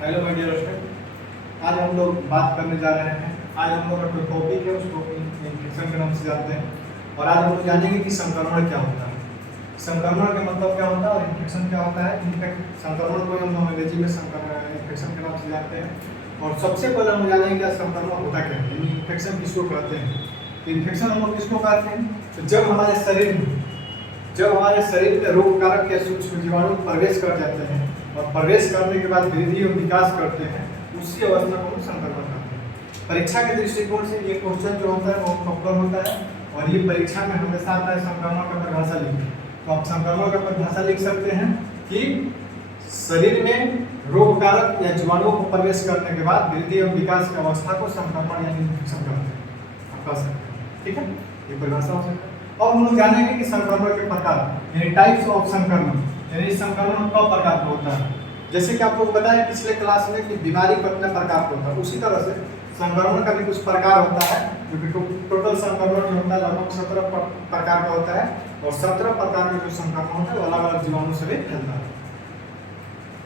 Hello my dear student, आज हम लोग बात करने जा रहे हैं। आज हम लोग का जो टॉपिक है उसको इन्फेक्शन के नाम से जानते हैं। और आज हम लोग जानेंगे कि संक्रमण क्या होता है, संक्रमण का मतलब क्या होता है और इन्फेक्शन क्या होता है। संक्रमण को हम अंग्रेजी में इन्फेक्शन के नाम से जानते हैं। और सबसे पहले हम जानेंगे कि संक्रमण होता क्या है, यानी इन्फेक्शन किसको कहते हैं। तो इन्फेक्शन हम लोग किसको कहते हैं, तो जब हमारे शरीर में रोग कारक या सूक्ष्म जीवाणु प्रवेश कर जाते हैं और प्रवेश करने के बाद वृद्धि और विकास करते हैं, उसी अवस्था को हम संक्रमण कहते हैं। परीक्षा के दृष्टिकोण से ये क्वेश्चन जो होता है बहुत पॉपुलर होता है और ये परीक्षा में हमेशा आता है संक्रमण का परिभाषा लिखिए। तो आप संक्रमण का परिभाषा लिख सकते हैं कि शरीर में रोग कारक या जीवाणुओं को प्रवेश करने के बाद वृद्धि और विकास की अवस्था को संक्रमण यानी इन्फेक्शन कहते हैं। आप कह सकते हैं, ठीक है, ये परिभाषा हो सकता है। और हम लोग जानेंगे कि संक्रमण के प्रकार यानी टाइप्स ऑफ संक्रमण, यानी संक्रमण कई प्रकार का होता है। जैसे कि आपको बताया पिछले क्लास में कि बीमारी कितने प्रकार का होता है, उसी तरह से संक्रमण का भी कुछ प्रकार होता है, जो कि टोटल संक्रमण जो होता है लगभग 17 प्रकार का होता है। और 17 प्रकार का जो संक्रमण होता है वो अलग अलग जीवाणु से भी फैलता है।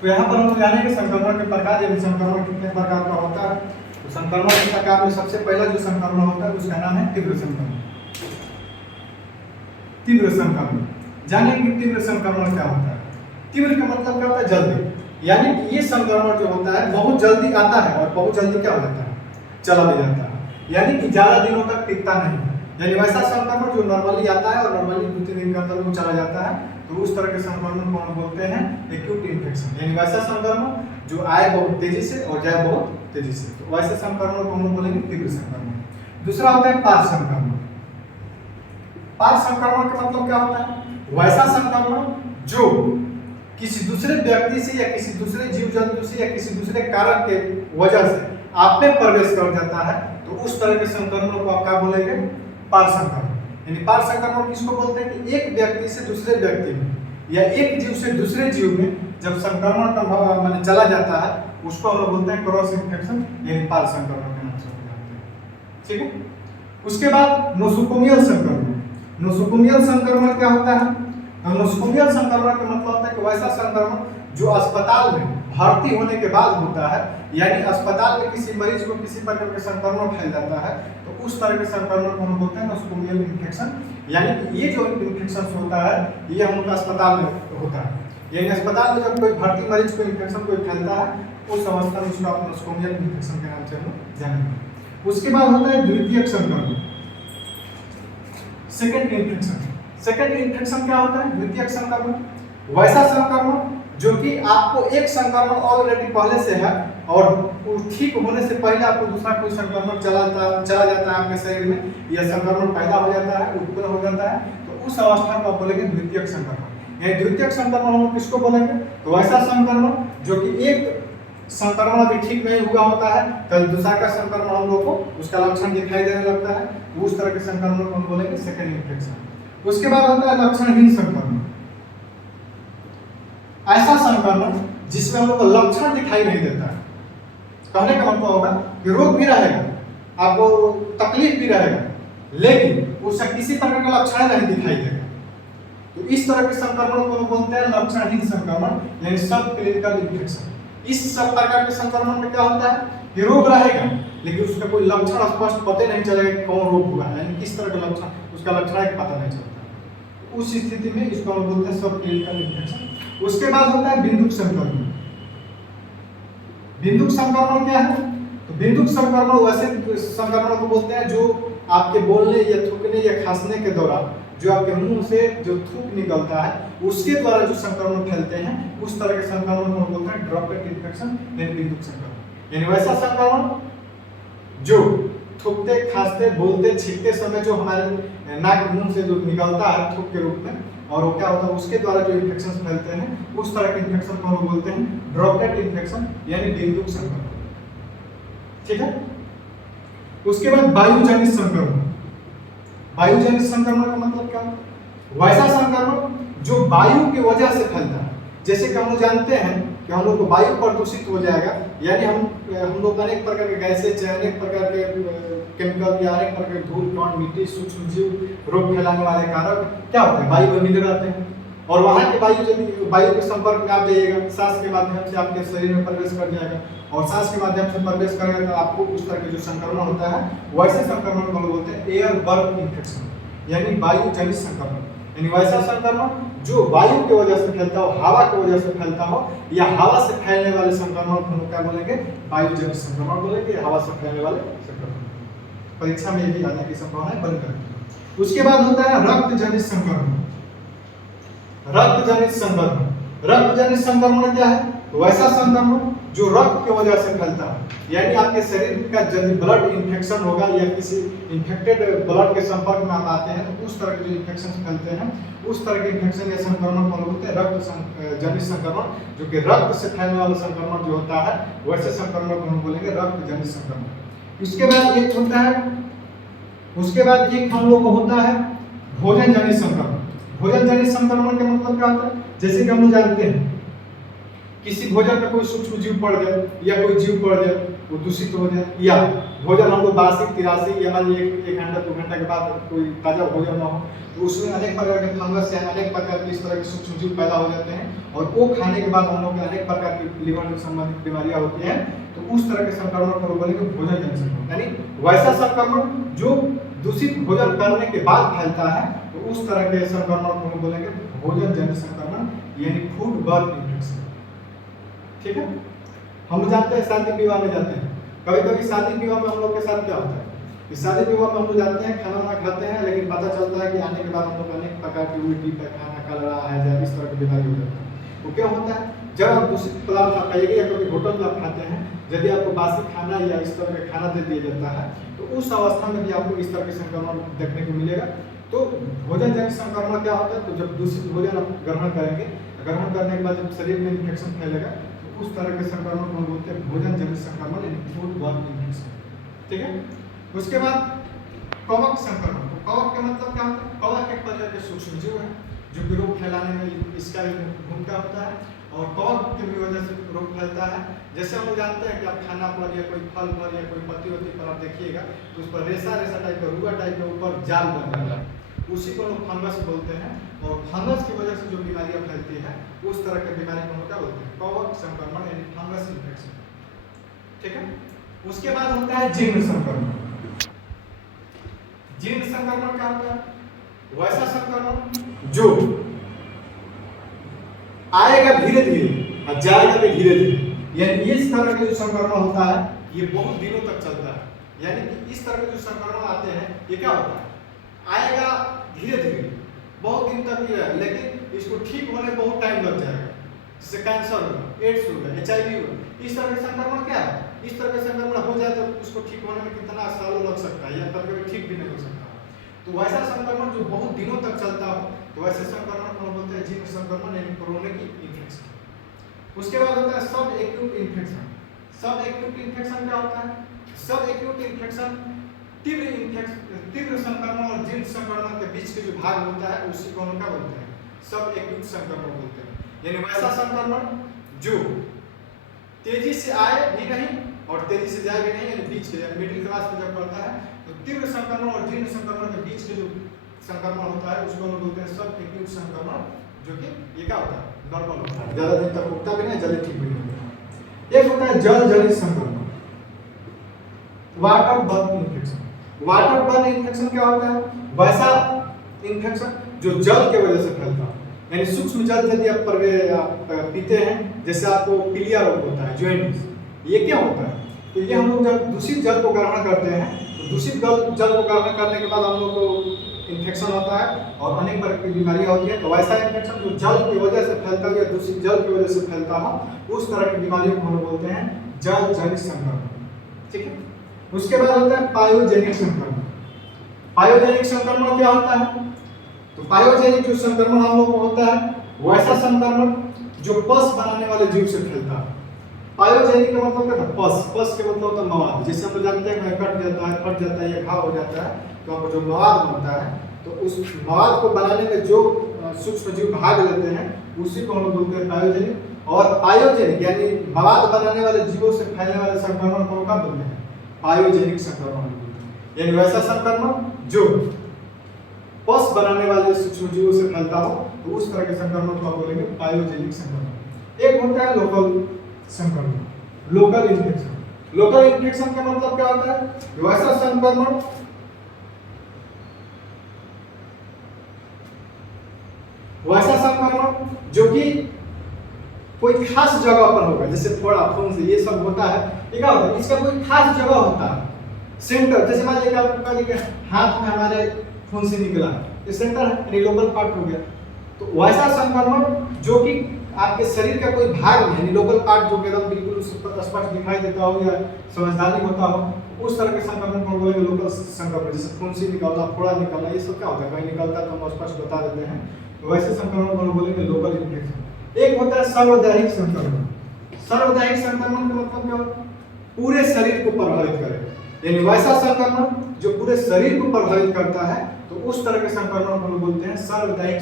तो यहाँ पर हम जानेंगे संक्रमण के प्रकार, यानी संक्रमण कितने प्रकार का होता है। तो संक्रमण के प्रकार में सबसे पहला जो संक्रमण होता है उसका नाम है तीव्र संक्रमण। तीव्र संक्रमण जानेंगे तीव्र संक्रमण क्या होता है। तीव्र का मतलब क्या होता है, जल्दी, यानी कि ये संक्रमण जो होता है बहुत जल्दी आता है और बहुत जल्दी क्या हो जाता है, चला भी जाता है, यानी कि ज्यादा दिनों तक टिकता नहीं। यानी वैसा संक्रमण जो नॉर्मली आता है और नॉर्मली 2-3 दिन के अंदर वो चला जाता है, तो उस तरह के संक्रमण को हम बोलते हैं एक्यूट इन्फेक्शन। यानी वैसा संक्रमण जो आए बहुत तेजी से और जाए बहुत तेजी से, तो वैसे संक्रमण को हम बोलेंगे तीव्र संक्रमण। दूसरा होता है पार्श्व संक्रमण। पार्श्व संक्रमण का मतलब क्या होता है, वैसा संक्रमण जो किसी दूसरे व्यक्ति से या किसी दूसरे जीव जंतु से या किसी दूसरे कारक के वजह से आप में प्रवेश कर जाता है, तो उस तरह के संक्रमण को आप क्या बोलेंगे, पार्श्व संक्रमण। यानी पार्श्व संक्रमण किसको बोलते हैं कि एक व्यक्ति से दूसरे व्यक्ति में या एक जीव से दूसरे जीव में जब संक्रमण का माने चला जाता है, उसको हम लोग बोलते हैं क्रॉस इन्फेक्शन, यानी पार्श्व संक्रमण के नाम से जानते हैं, ठीक है। उसके बाद नोसोकोमियल संक्रमण। नोसोकोमियल संक्रमण क्या होता है, नोसोकोमियल संक्रमण का मतलब होता है कि वैसा संक्रमण जो अस्पताल में भर्ती होने के बाद होता है, यानी अस्पताल में किसी मरीज को किसी प्रकार के संक्रमण फैल जाता है, तो उस तरह के संक्रमण को हम बोलते हैं नोसोकोमियल इन्फेक्शन। यानी कि ये जो इन्फेक्शन होता है ये हम लोग अस्पताल में होता है, यानी अस्पताल में जब कोई भर्ती मरीज को इन्फेक्शन कोई फैलता है, उस अवस्था में उसको आप नोसोकोमियल इन्फेक्शन के नाम से हम लोग जानेंगे। उसके बाद होता है द्वितीयक संक्रमण, सेकेंड इन्फेक्शन। सेकेंड इन्फेक्शन क्या होता है, द्वितीयक संक्रमण वैसा संक्रमण जो कि आपको एक संक्रमण ऑलरेडी पहले से है और ठीक होने से पहले आपको दूसरा कोई संक्रमण चला जाता है आपके शरीर में, या संक्रमण पैदा हो जाता है, उत्पन्न हो जाता है, तो उस अवस्था को आप बोलेंगे द्वितीयक संक्रमण। ये द्वितीयक संक्रमण हम किसको बोलेंगे, तो वैसा संक्रमण जो कि एक संक्रमण अभी ठीक नहीं हुआ होता है, तो दूसरा का संक्रमण हम लोग को उसका लक्षण दिखाई देने लगता है, उस तरह के संक्रमण को हम बोलेंगे सेकेंड इन्फेक्शन। उसके बाद होता है लक्षणहीन संक्रमण। ऐसा संक्रमण जिसमें हम लोग को लक्षण दिखाई नहीं देता है। कहने का मतलब होगा कि रोग भी रहेगा, आपको तकलीफ भी रहेगा, लेकिन उससे किसी प्रकार का लक्षण नहीं दिखाई देगा, तो इस तरह के संक्रमण को हम बोलते हैं लक्षणहीन संक्रमण, यानी सब क्लिनिकल इन्फेक्शन। इस सब प्रकार के संक्रमण में क्या होता है कि रोग रहेगा लेकिन उसका कोई लक्षण स्पष्ट पता नहीं चलेगा कि कौन रोग हुआ है, यानी किस तरह का लक्षण, उसका लक्षण पता नहीं चलता। उस स्थिति में इसको हम बोलते हैं सब क्लिनिकल इन्फेक्शन। उसके बाद होता है बिंदुक संक्रमण। बिंदुक संक्रमण क्या है, तो बिंदुक संक्रमण वैसे संक्रमण को बोलते हैं जो आपके बोलने या थूकने या खांसने के दौरान जो आपके मुंह से जो थूक निकलता है उसके द्वारा जो संक्रमण फैलते हैं, उस तरह के संक्रमण को हम बोलते हैं ड्रॉपलेट इन्फेक्शन यानी बिंदुक संक्रमण। यानी वैसा संक्रमण जो थूकते, खांसते, बोलते, छींकते समय जो हमारे नाक मुंह से जो निकलता है थूक के रूप में, और वो क्या होता है उसके द्वारा जो इन्फेक्शन फैलते हैं, उस तरह के इन्फेक्शन को हम बोलते हैं ड्रॉपलेट इन्फेक्शन यानी बिंदुक संक्रमण, ठीक है। उसके बाद वायुजनित संक्रमण। वायुजनित संक्रमण का मतलब क्या है, वैसा संक्रमण जो वायु की वजह से फैलता है। जैसे कि हम लोग जानते हैं कि हम लोग को वायु प्रदूषित हो जाएगा, यानी हम लोग अनेक प्रकार के गैसेज, अनेक प्रकार के केमिकल या अनेक प्रकार के धूल कण, मिट्टी, सूक्ष्म जीव, रोग फैलाने वाले कारक क्या होते हैं, वायु में मिले रहते हैं। और वहाँ के वायु के संपर्क में आप जाइएगा, सांस के माध्यम से आपके शरीर में प्रवेश कर जाएगा, और सांस के माध्यम से प्रवेश करेगा तो आपको उस तरह के जो संक्रमण होता है वैसे संक्रमण को बोलते हैं एयर बर्न इन्फेक्शन, यानी वायु जनित संक्रमण। यानी वैसा संक्रमण जो वायु की वजह से फैलता हो, हवा की वजह से फैलता हो, या हवा से फैलने वाले संक्रमण को हम क्या बोलेंगे, वायु जनित संक्रमण बोलेंगे, हवा से फैलने वाले संक्रमण। परीक्षा में ये भी आने की संभावना बन करती है। उसके बाद होता है रक्त जनित संक्रमण। रक्त जनित संक्रमण, रक्त जनित संक्रमण क्या है, वैसा संक्रमण जो रक्त की वजह से फैलता है, यानी आपके शरीर का यदि ब्लड इन्फेक्शन होगा या किसी इन्फेक्टेड ब्लड के संपर्क में आप आते हैं तो उस तरह के जो इन्फेक्शन फैलते हैं, उस तरह के इन्फेक्शन या संक्रमण को बोलते हैं रक्त जनित संक्रमण, जो कि रक्त से फैलने वाला संक्रमण जो होता है वैसे संक्रमण को हम बोलेंगे रक्त जनित संक्रमण। उसके बाद एक होता है, उसके बाद एक हम लोग को होता है भोजन जनित संक्रमण। भोजन जनित संक्रमण का मतलब क्या होता है, जैसे कि हम लोग जानते हैं किसी भोजन में कोई सूक्ष्म जीव पड़ जाए या कोई जीव पड़ जाए, वो दूषित हो जाए, या भोजन हम लोग बासी तिरासी या मान लीजिए 1 घंटा 2 घंटा के बाद कोई ताजा भोजन ना हो तो उसमें अनेक प्रकार के फंगस या अनेक प्रकार के इस तरह के सूक्ष्म जीव पैदा हो जाते हैं, और वो खाने के बाद हम लोग के अनेक प्रकार की लीवर से संबंधित बीमारियां होती हैं, तो उस तरह के संक्रमण को बोलेंगे भोजन जनित संक्रमण। यानी वैसा संक्रमण जो दूषित भोजन करने के बाद फैलता है, तो उस तरह के संक्रमण को हम बोलेंगे भोजन जनित संक्रमण, यानी फूड बर्न इन्फेक्शन। ठीक है, हम जानते हैं शादी विवाह में जाते हैं, कभी कभी शादी विवाह में हम लोग के साथ क्या होता है कि शादी विवाह में हम लोग जाते हैं, खाना वाना खाते हैं, लेकिन पता चलता है कि आने के बाद हम लोग अनेक प्रकार की उल्टी पैखाना कर रहा है या इस तरह की बीमारी हो जाती है। वो क्या होता है, जब आप दूषित पदार्थ आप खाइएगा या कभी होटल में आप खाते हैं, यदि आपको बासी खाना या इस तरह का खाना दे दिया जाता है तो उस अवस्था में भी आपको इस तरह के संक्रमण देखने को मिलेगा। तो भोजन जनित संक्रमण क्या होता है, तो जब दूषित भोजन आप ग्रहण करेंगे, ग्रहण करने के बाद जब शरीर में इन्फेक्शन फैलेगा तो उस तरह के संक्रमण को हम बोलते हैं भोजन जनित संक्रमण, यानी फूड बर्न इन्फेक्शन। ठीक है, उसके बाद कवक संक्रमण। तो कवक का मतलब क्या होता है, कवक एक प्रकार के सूक्ष्म जीव है जो कि रोग फैलाने में इसका भूमिका होता है, और कवक की वजह से रोग फैलता है। जैसे हम लोग जानते हैं कि आप खाना पर या कोई फल पर या कोई पत्ती वत्ती पर आप देखिएगा तो उस पर रेसा रेसा टाइप का रुआ टाइप के ऊपर जाल बन जाता है, उसी को लोग फंगस बोलते हैं, और फंगस की वजह से जो बीमारियां फैलती है उस तरह की बीमारी को क्या बोलते हैं, कवक संक्रमण, यानी फंगस इन्फेक्शन। ठीक है, उसके बाद होता है जीर्ण संक्रमण। जीर्ण संक्रमण क्या होता है, वैसा संक्रमण जो आएगा धीरे धीरे और जाएगा भी धीरे धीरे, यानी इस तरह के जो संक्रमण होता है ये बहुत दिनों तक चलता है। यानी कि इस तरह के जो संक्रमण आते हैं ये क्या होता है, आएगा धीरे धीरे बहुत दिन तक ही रहेगा, लेकिन इसको ठीक होने में बहुत टाइम लग जाएगा। जैसे कैंसर होगा, एड्स होगा, HIV होगा, इस तरह के संक्रमण क्या है, इस तरह के संक्रमण हो जाए तो उसको ठीक होने में कितना सालों लग सकता है या कभी ठीक भी नहीं हो सकता। तो वैसा संक्रमण जो बहुत दिनों तक चलता हो तो वैसे संक्रमण को बोलते हैं जीर्ण संक्रमण, यानी क्रोनिक इन्फेक्शन। उसके बाद होता है सब एक्यूट इन्फेक्शन। सब एक्यूट इन्फेक्शन क्या होता है, सब एक्यूट इन्फेक्शन तीव्र संक्रमण और जीर्ण संक्रमण के बीच के जो भाग होता है उसी को हम क्या बोलते हैं, सब एक्यूट संक्रमण बोलते हैं। यानी वैसा संक्रमण जो तेजी से आए भी नहीं और तेजी से जाए भी नहीं, यानी बीच के, मिडिल क्लास में जब पड़ता है तो तीव्र संक्रमण और जीर्ण संक्रमण के बीच के जो संक्रमण होता है उसको हम बोलते हैं सब एक्यूट संक्रमण, जो कि ये क्या होता है, नॉर्मल होता है, ज्यादा दिन तक रुकता भी नहीं, जल्दी ठीक भी नहीं होता। एक होता है जल जनित संक्रमण, water burn infection. Water burn infection क्या होता है, वैसा इन्फेक्शन जो जल के वजह से फैलता है, यानी सूक्ष्म जल यदि आप पीते हैं, जैसे आपको पीलिया रोग होता है, जॉइंटिस, ये क्या होता है, तो ये हम लोग जब दूषित जल को ग्रहण करते हैं तो दूषित जल को ग्रहण करने के बाद हम लोग को इन्फेक्शन होता है और अनेक प्रकार की बीमारियां होती है। तो वैसा इन्फेक्शन जो जल की वजह से फैलता है या दूषित जल की वजह से फैलता हो उस तरह की बीमारियों को हम बोलते हैं जल जनित संक्रमण। ठीक है, उसके बाद होता है पायोजेनिक संक्रमण। पायोजेनिक संक्रमण क्या होता है, तो पायोजेनिक जो संक्रमण हम लोग को होता है वैसा संक्रमण जो पस बनाने वाले जीव से फैलता है। पायोजेनिक का मतलब क्या है, पस के मतलब होता है मवाद। जैसे हम जानते हैं कि कट जाता है, फट जाता है या घाव हो जाता है तो जो मवाद बनता है तो उस मवाद को बनाने में जो सूक्ष्म जीव भाग लेते हैं उसी को हम बोलते हैं पायोजेनिक। और पायोजेनिक यानी मवाद बनाने वाले जीवों से फैलने वाले संक्रमण को क्या बोलते हैं, पायोजेनिक संक्रमण बोलते हैं। यानी वैसा संक्रमण जो पस बनाने वाले सूक्ष्मजीवों से फैलता हो तो उस तरह के संक्रमण को आप बोलेंगे पायोजेनिक संक्रमण। एक होता है लोकल संक्रमण, लोकल इन्फेक्शन। लोकल इन्फेक्शन का मतलब क्या होता है? वैसा संक्रमण जो कि कोई खास जगह पर होगा, जैसे फोड़ा फुंसी ये सब होता है, ये क्या होता है? इसका कोई खास जगह होता है, सेंटर। जैसे मान लीजिए आपको कहा कि हाथ में हमारे फुंसी निकला, ये सेंटर है, यानी लोकल पार्ट हो गया। तो वैसा संक्रमण जो कि आपके शरीर का कोई भाग में, यानी लोकल पार्ट जो एकदम बिल्कुल स्पष्ट दिखाई देता हो या समझदारी होता हो, उस तरह के संक्रमण को बोलेंगे लोकल संक्रमण। जैसे फुंसी निकलना, फोड़ा निकलना, ये सब क्या होता है? कहीं निकलता है तो हम स्पष्ट बता देते हैं, वैसे संक्रमण को बोलेंगे लोकल इन्फेक्शन। एक होता है सार्वदैहिक संक्रमण। सार्वदैहिक संक्रमण का मतलब क्या होता है? पूरे शरीर को प्रभावित करे, यानी वैसा संक्रमण जो पूरे शरीर को प्रभावित करता है, तो उस तरह के संक्रमण को हम बोलते हैं सार्वदैहिक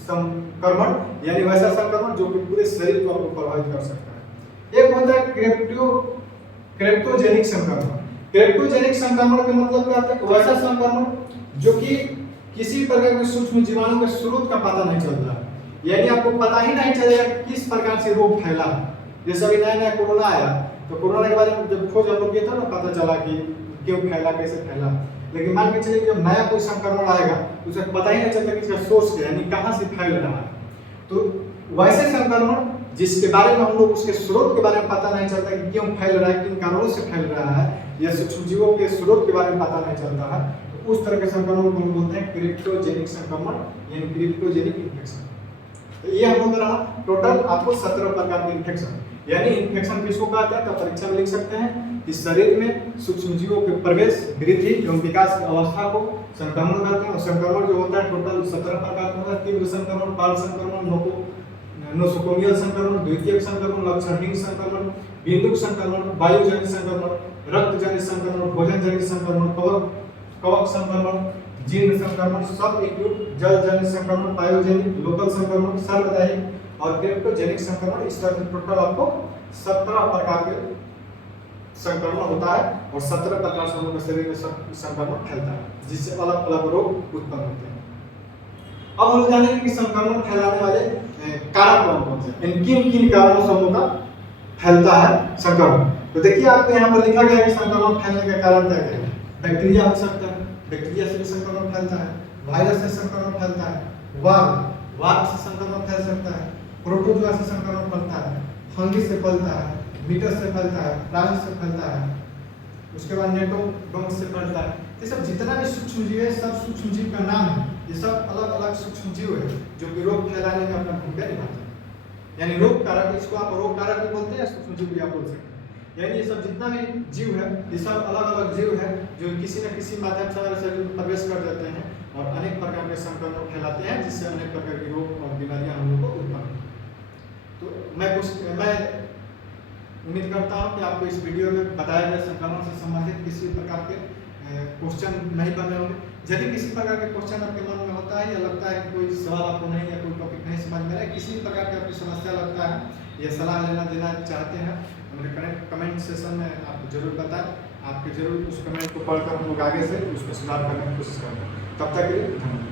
संक्रमण, यानी वैसा संक्रमण जो कि पूरे शरीर को आपको प्रभावित कर सकता है। एक होता है क्रिप्टोजेनिक संक्रमण। क्रिप्टोजेनिक संक्रमण का मतलब क्या होता है? वैसा संक्रमण जो कि किसी प्रकार के सूक्ष्म जीवाणु के स्रोत का पता नहीं चलता, यानी आपको पता ही नहीं चलेगा किस प्रकार से रोग फैला। जैसे अभी नया नया कोरोना आया, तो कोरोना के बारे में जब खोज हम लोग किया था ना, पता चला कि क्यों फैला, कैसे फैला। लेकिन मान के चलिए जब नया कोई संक्रमण आएगा तो उसे पता ही नहीं चलता कि इसका सोर्स क्या है, यानी कहाँ से फैल रहा है। तो वैसे संक्रमण जिसके बारे में हम लोग उसके स्रोत के बारे में पता नहीं चलता कि क्यों फैल रहा है, किन कारणों से फैल रहा है, या सूक्ष्मजीवों के स्रोत के बारे में पता नहीं चलता है, तो उस तरह के संक्रमण को हम बोलते हैं क्रिप्टोजेनिक संक्रमण, यानी क्रिप्टोजेनिक इन्फेक्शन। तो ये हम लोग रहा टोटल आपको 17 प्रकार के इन्फेक्शन। यानी इन्फेक्शन किसको कहते हैं? तो परीक्षा में लिख सकते हैं कि शरीर में सूक्ष्मजीवों के प्रवेश, वृद्धि एवं विकास की अवस्था को संक्रमण कहते हैं। और संक्रमण जो होता है टोटल 17 प्रकार का होता है। तीव्र संक्रमण, पाल संक्रमण, नोसोकोमियल संक्रमण, द्वितीयक संक्रमण, लक्षणहीन संक्रमण, बिंदुक संक्रमण, वायुजनित संक्रमण, रक्तजनित संक्रमण, भोजनजनित संक्रमण, कवक संक्रमण, जीर्ण संक्रमण, सब एक्यूट, जलजनित संक्रमण, पायोजेनिक, लोकल संक्रमण, सार्वदैहिक और क्रिप्टोजेनिक संक्रमण। इस तरह से टोटल आपको 17 प्रकार के संक्रमण होता है और 17 प्रकार से हम लोग के शरीर में संक्रमण फैलता है, जिससे अलग अलग रोग उत्पन्न होते हैं। अब हम जानेंगे कि संक्रमण फैलाने वाले कारक कौन कौन से, इन किन किन कारणों से हम लोग का फैलता है संक्रमण। तो देखिए आपको यहाँ पर लिखा गया है कि संक्रमण फैलने का कारण क्या है? बैक्टीरिया हो सकता है, बैक्टीरिया से भी संक्रमण फैलता है, वायरस से संक्रमण फैलता है, वार्म से संक्रमण फैल सकता है, प्रोटोजोआ से संक्रमण फैलता है, फंगी से फैलता है, मीटर से फैलता है, प्लांट से फैलता है, उसके बाद नेटोडर्म से फैलता है। ये सब जितना भी सूक्ष्म जीव है, सब सूक्ष्म जीव का नाम है। ये सब अलग अलग सूक्ष्म जीव है जो कि रोग फैलाने में अपना भूमिका निभाते हैं। यानी रोग कारक, इसको आप रोग कारक भी बोलते हैं, सूक्ष्म जीव भी आप बोल सकते हैं। यानी ये सब जितना भी जीव है, ये सब अलग अलग जीव है जो किसी न किसी माध्यम से हमारे शरीर में प्रवेश कर जाते हैं और अनेक प्रकार के संक्रमण फैलाते हैं, जिससे अनेक प्रकार के रोग और बीमारियां हम लोग को उत्पन्न होती हैं। तो मैं उम्मीद करता हूं कि आपको इस वीडियो में बताए गए संक्रमण से संबंधित किसी प्रकार के क्वेश्चन नहीं बने होंगे। यदि किसी प्रकार के क्वेश्चन आपके मन में होता है या लगता है कि कोई सवाल आपको नहीं या कोई टॉपिक नहीं समझ में आ रहा है, किसी प्रकार की आपकी समस्या लगता है या सलाह लेना देना चाहते हैं, हमारे कमेंट सेशन में आप जरूर बताएं। आपके जरूर उस कमेंट को पढ़कर हम लोग आगे से उसको सुधार करने की कोशिश करेंगे। तब तक के लिए धन्यवाद।